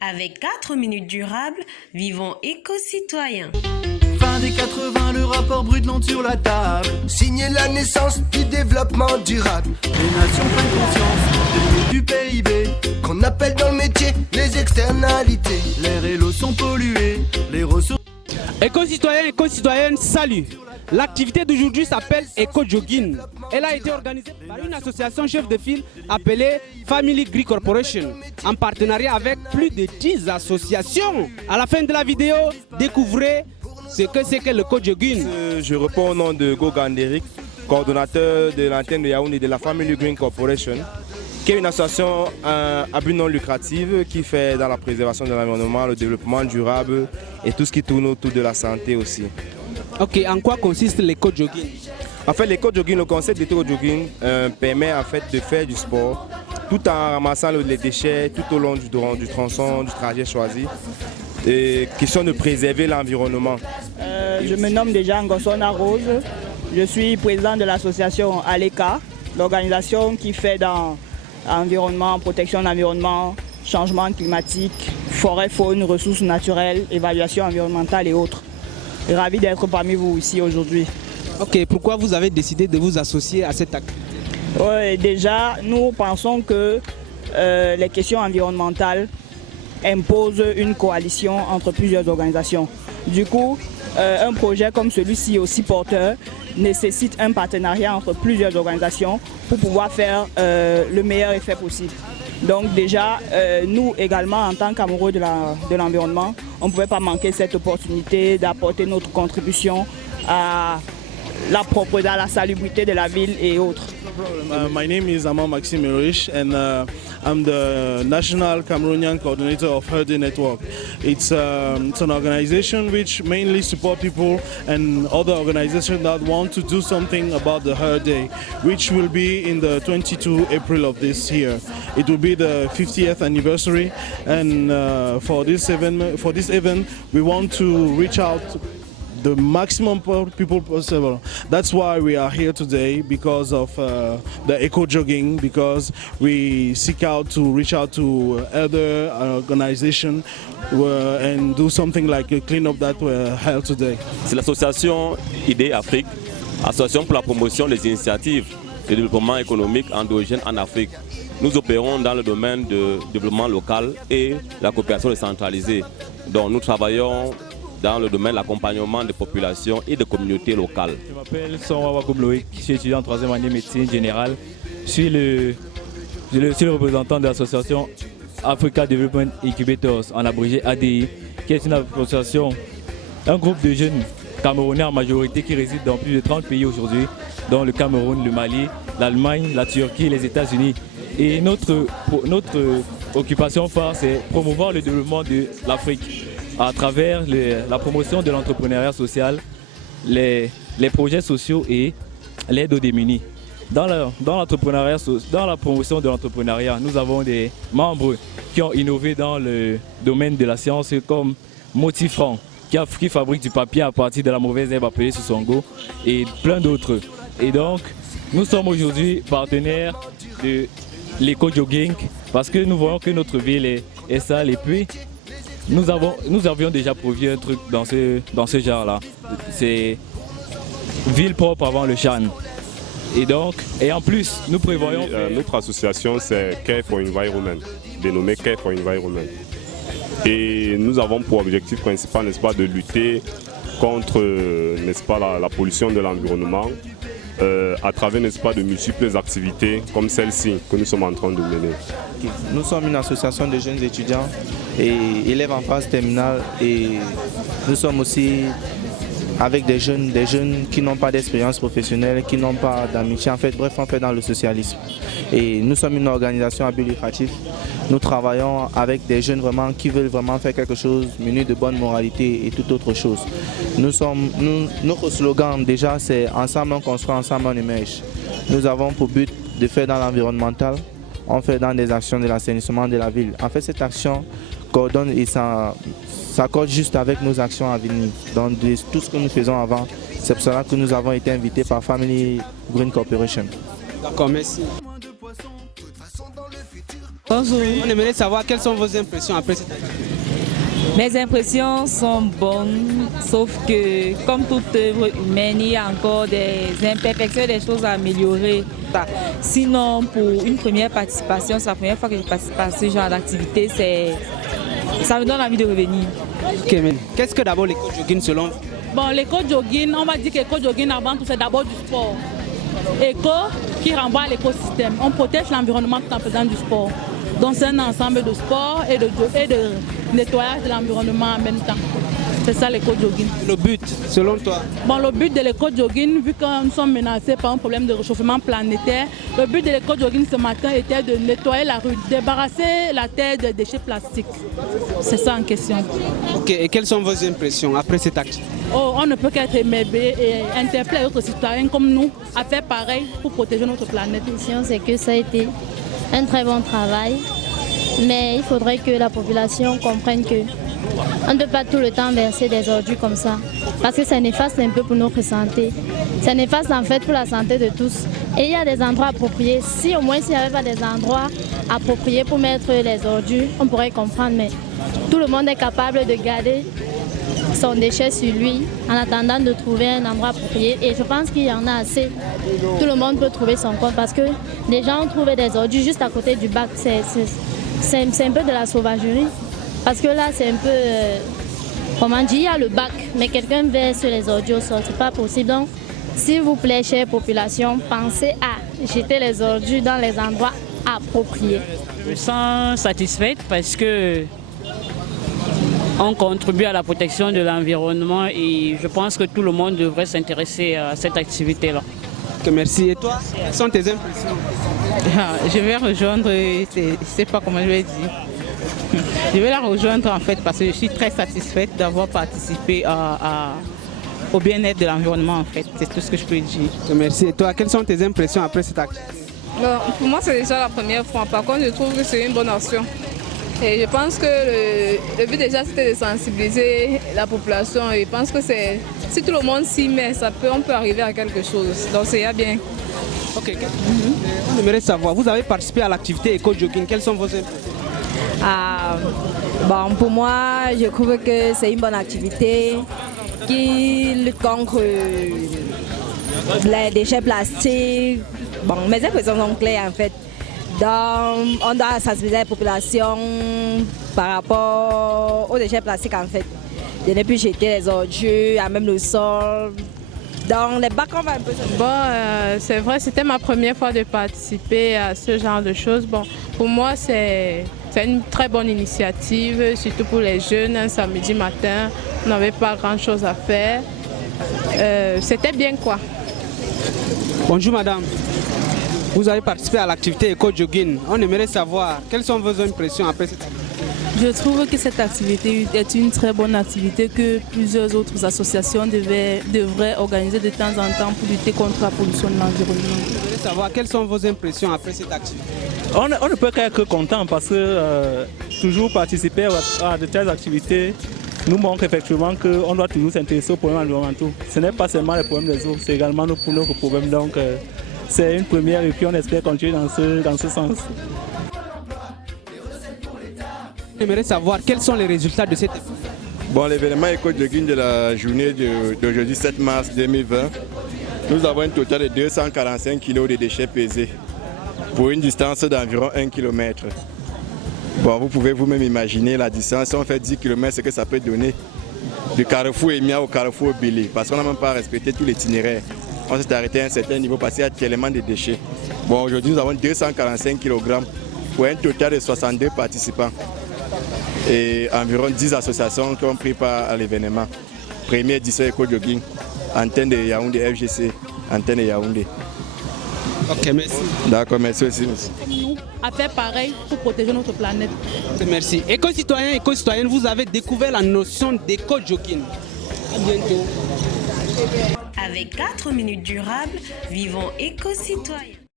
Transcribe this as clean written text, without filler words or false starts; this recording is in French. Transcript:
Avec 4 minutes durables, vivons éco-citoyens. Fin des 80, le rapport Brundtland sur la table. Signer la naissance du développement durable. Les nations prennent conscience du PIB, qu'on appelle dans le métier les externalités. L'air et l'eau sont pollués, les ressources... Éco-citoyens, éco-citoyennes, salut. L'activité d'aujourd'hui s'appelle Eco-Jogging. Elle a été organisée par une association chef de file appelée Family Green Corporation, en partenariat avec plus de 10 associations. À la fin de la vidéo, découvrez ce que c'est que le Eco-Jogging. Je réponds au nom de Gogan Derrick, coordonnateur de l'antenne de Yaoundé de la Family Green Corporation, qui est une association à but non lucratif qui fait dans la préservation de l'environnement, le développement durable et tout ce qui tourne autour de la santé aussi. Ok, en quoi consiste l'éco-jogging? En fait, l'éco-jogging, le concept d'éco-jogging permet en fait de faire du sport tout en ramassant les déchets tout au long du tronçon, du trajet choisi. Et question de préserver l'environnement. Je me nomme déjà Ngosona Rose. Je suis président de l'association ALECA, l'organisation qui fait dans environnement, protection de l'environnement, changement climatique, forêt, faune, ressources naturelles, évaluation environnementale et autres. Ravi d'être parmi vous ici aujourd'hui. Ok, pourquoi vous avez décidé de vous associer à cette activité? Ouais, déjà, nous pensons que les questions environnementales imposent une coalition entre plusieurs organisations. Du coup, un projet comme celui-ci, aussi porteur, nécessite un partenariat entre plusieurs organisations pour pouvoir faire le meilleur effet possible. Donc déjà, nous également, en tant qu'amoureux de l'environnement, on ne pouvait pas manquer cette opportunité d'apporter notre contribution à la propreté, à la salubrité de la ville et autres. My name is Amon Maxime Erich and I'm the National Cameroonian Coordinator of Her Day Network. It's an organization which mainly supports people and other organizations that want to do something about the Her Day, which will be in the 22 April of this year. It will be the 50th anniversary, and for this event, we want to reach out the maximum people possible. That's why we are here today, because of the eco-jogging, because we seek out to reach out to other organizations and do something like a clean-up that we're held today. C'est l'association IDEA Afrique, association pour la promotion des initiatives de développement économique endogène en Afrique. Nous opérons dans le domaine de développement local et la coopération décentralisée. Donc nous travaillons dans le domaine de l'accompagnement des populations et des communautés locales. Je m'appelle Sonwa Loïc, je suis étudiant en 3e année médecine générale. Je suis le représentant de l'association Africa Development Incubators, en abrégé ADI, qui est une association, un groupe de jeunes Camerounais en majorité qui résident dans plus de 30 pays aujourd'hui, dont le Cameroun, le Mali, l'Allemagne, la Turquie et les États-Unis. Et notre occupation phare, c'est promouvoir le développement de l'Afrique à travers la promotion de l'entrepreneuriat social, les projets sociaux et l'aide aux démunis. Dans la promotion de l'entrepreneuriat, nous avons des membres qui ont innové dans le domaine de la science, comme Motifran, qui fabrique du papier à partir de la mauvaise herbe appelée Susongo, et plein d'autres. Et donc, nous sommes aujourd'hui partenaires de l'éco-jogging parce que nous voyons que notre ville est sale, et puis nous avions déjà produit un truc dans ce genre-là. C'est ville propre avant le Chan. Et en plus, nous prévoyons... Notre association, c'est Care for Environment, dénommée Care for Environment. Et nous avons pour objectif principal, n'est-ce pas, de lutter contre, n'est-ce pas, la pollution de l'environnement à travers, n'est-ce pas, de multiples activités comme celle-ci que nous sommes en train de mener. Nous sommes une association de jeunes étudiants et élèves en phase terminale, et nous sommes aussi avec des jeunes qui n'ont pas d'expérience professionnelle, qui n'ont pas d'amitié, en fait, bref, on fait dans le socialisme. Et nous sommes une organisation à but lucratif. Nous travaillons avec des jeunes vraiment qui veulent vraiment faire quelque chose muni de bonne moralité et toute autre chose. Notre slogan déjà, c'est ensemble on construit, ensemble on émerge. Nous avons pour but de faire dans l'environnemental, on fait dans des actions de l'assainissement de la ville. En fait, cette action coordonne et s'accorde juste avec nos actions à venir. Donc tout ce que nous faisons avant, c'est pour cela que nous avons été invités par Family Green Corporation. D'accord, merci. Bonjour. On aimerait savoir quelles sont vos impressions après cette activité. Mes impressions sont bonnes, sauf que comme toute œuvre humaine, il y a encore des imperfections, des choses à améliorer. Sinon, pour une première participation, c'est la première fois que je participe à ce genre d'activité, ça me donne envie de revenir. Okay, qu'est-ce que d'abord l'éco-jogging selon vous? Bon, l'éco-jogging, on va dire que l'éco-jogging avant tout, c'est d'abord du sport. Éco qui renvoie à l'écosystème. On protège l'environnement tout en faisant du sport. Donc c'est un ensemble de sport et de nettoyage de l'environnement en même temps. C'est ça l'éco-jogging. Le but, selon toi? Bon, le but de l'éco-jogging, vu que nous sommes menacés par un problème de réchauffement planétaire, le but de l'éco-jogging ce matin était de nettoyer la rue, débarrasser la terre de déchets plastiques. C'est ça en question. Ok, et quelles sont vos impressions après cette activité? Oh, on ne peut qu'être émerveillé et interpeller d'autres citoyens comme nous à faire pareil pour protéger notre planète. La question, c'est que ça a été un très bon travail, mais il faudrait que la population comprenne que on ne peut pas tout le temps verser des ordures comme ça, parce que c'est néfaste un peu pour notre santé. C'est néfaste en fait pour la santé de tous. Et il y a des endroits appropriés. Si au moins s'il n'y avait pas des endroits appropriés pour mettre les ordures, on pourrait comprendre, mais tout le monde est capable de garder son déchet sur lui en attendant de trouver un endroit approprié. Et je pense qu'il y en a assez. Tout le monde peut trouver son compte parce que les gens ont trouvé des ordures juste à côté du bac. C'est un peu de la sauvagerie. Parce que là, c'est un peu, comment dire, il y a le bac, mais quelqu'un verse les ordures au sol, c'est pas possible. Donc, s'il vous plaît, chère population, pensez à jeter les ordures dans les endroits appropriés. Je me sens satisfaite parce que on contribue à la protection de l'environnement et je pense que tout le monde devrait s'intéresser à cette activité-là. Merci. Et toi, quelles sont tes impressions? Je vais rejoindre, je ne sais pas comment je vais dire. Je vais la rejoindre en fait parce que je suis très satisfaite d'avoir participé au bien-être de l'environnement en fait. C'est tout ce que je peux dire. Merci. Et toi, quelles sont tes impressions après cette activité? Pour moi, c'est déjà la première fois. Par contre, je trouve que c'est une bonne action. Et je pense que le but déjà, c'était de sensibiliser la population. Et je pense que si tout le monde s'y met, on peut arriver à quelque chose. Donc, c'est bien. Ok. On aimerait savoir, vous avez participé à l'activité éco-jogging. Quelles sont vos impressions? Bon, pour moi, je trouve que c'est une bonne activité qui lutte contre les déchets plastiques. Bon, mes impressions sont claires en fait. Donc, on doit sensibiliser la population par rapport aux déchets plastiques en fait. De ne plus jeter les ordures à même le sol. Dans les bacs, on va un peu... Bon, c'est vrai, c'était ma première fois de participer à ce genre de choses. Bon, pour moi, c'est une très bonne initiative, surtout pour les jeunes. Un samedi matin, on n'avait pas grand-chose à faire. C'était bien, quoi. Bonjour, madame. Vous avez participé à l'activité éco-jogging. On aimerait savoir quelles sont vos impressions après cette activité. Je trouve que cette activité est une très bonne activité que plusieurs autres associations devraient organiser de temps en temps pour lutter contre la pollution de l'environnement. Je voudrais savoir quelles sont vos impressions après cette activité. On ne peut qu'être content parce que toujours participer à de telles activités nous montre effectivement qu'on doit toujours s'intéresser aux problèmes environnementaux. Ce n'est pas seulement les problèmes des autres, c'est également nos problèmes. Donc c'est une première et puis on espère continuer dans ce sens. J'aimerais savoir quels sont les résultats de cette épreuve. Bon, l'événement éco-jogging de la journée d'aujourd'hui 7 mars 2020, nous avons un total de 245 kg de déchets pesés pour une distance d'environ 1 km. Bon, vous pouvez vous-même imaginer la distance, si on fait 10 km, ce que ça peut donner de Carrefour Emia au Carrefour Billy, parce qu'on n'a même pas respecté tout l'itinéraire. On s'est arrêté à un certain niveau parce qu'il y a tellement de déchets. Bon, aujourd'hui, nous avons 245 kg pour un total de 62 participants. Et environ 10 associations qui ont pris part à l'événement. Première édition éco-jogging, antenne de Yaoundé, FGC, antenne de Yaoundé. Ok, merci. D'accord, merci aussi. Nous, à faire pareil pour protéger notre planète. Merci. Éco-citoyens, éco-citoyennes, vous avez découvert la notion d'éco-jogging. À bientôt. Avec 4 minutes durables, vivons éco-citoyens.